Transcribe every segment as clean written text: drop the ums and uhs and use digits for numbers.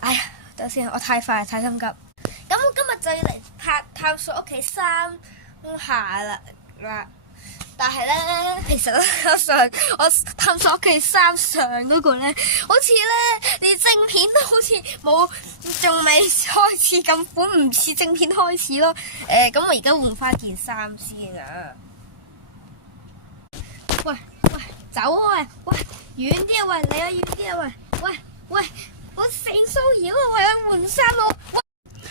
哎呀，等先，我太快太心急。咁我今日就要嚟探索屋企3下啦。但係咧，其實咧，我探索屋企3上嗰個咧，好似咧連正片都好似冇，仲未開始咁款，唔似正片開始咯。咁我而家換翻件衫先啊！喂，走啊！喂，遠啲啊！喂，你啊遠啲啊！喂，我性騷擾啊！喂，我換衫咯！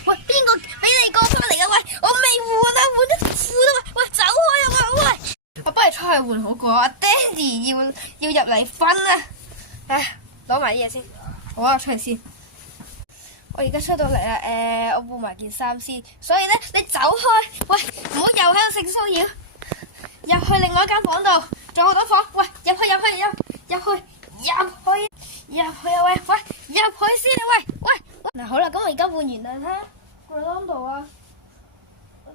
喂，邊個俾你過翻嚟噶？喂，我未換啊，換咗條褲啦！喂，走開啊！喂，我不如出去換好過，阿爹哋要入嚟瞓啊！唉，攞埋啲嘢先，好啊，我出去先。我而家出到嚟啦，我換埋件衫先。所以咧，你走開！喂，唔好又喺度性騷擾。入去另外一間房度，仲有好多房。喂，入去啊！喂，入去先啊！喂，嗱好啦，咁我而家換完啦，睇下 Ronaldo 啊，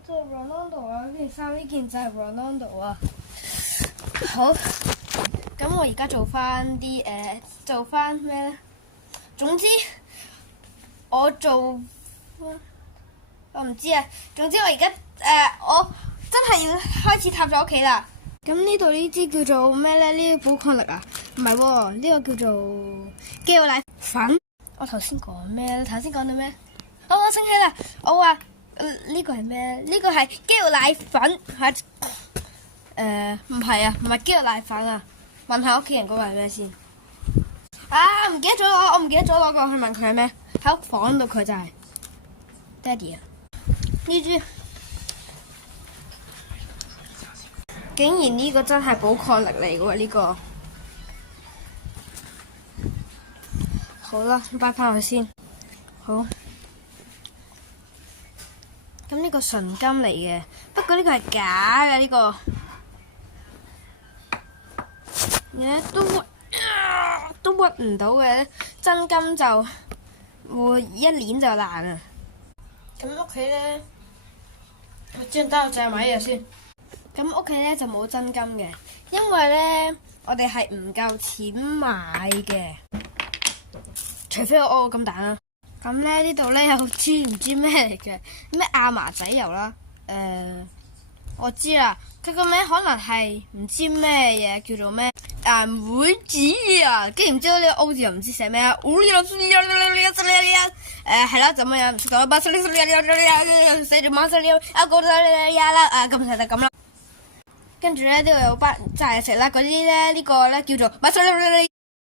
即係 Ronaldo 啊，呢件衫呢件就係 Ronaldo 啊。好，咁我而家做翻咩咧？總之我唔知啊。總之我而家我真係要開始探索屋企啦。咁呢度呢支叫做咩咧？呢啲寶礦力啊？唔係喎，呢個叫做肌肉奶粉。我頭先講咩咧？頭先講到咩？我醒起啦！我話呢個係咩？呢個係肌肉奶粉，係唔係啊？唔係肌肉奶粉啊！問下屋企人嗰個係咩先？唔記得咗攞，我唔記得咗攞過去問佢係咩？喺屋房度佢就係爹哋啊！呢支竟然呢個真係寶礦力嚟嘅喎，呢個好啦，擺翻落去先。好，咁呢個純金嚟嘅，不過呢個係假嘅呢個，都屈唔到嘅，真金就會一捻就爛啊！咁屋企咧，我先等我借埋啲嘢先。咁屋企咧就冇真金嘅，因為咧我哋係唔夠錢買嘅，除非我屙咁大啦。咁咧呢度咧有支唔知咩嚟嘅，咩亞麻仔油啦。我知啦，佢個名可能係唔知咩嘢，叫做咩會紙啊，跟住唔知呢個 O 字又唔知寫咩啊。係啦，咁樣唔識講，寫住馬上了啊，嗰度呀啦咁就係咁啦。跟住咧呢度有班炸嘢食啦，嗰啲咧呢個咧叫做馬上了。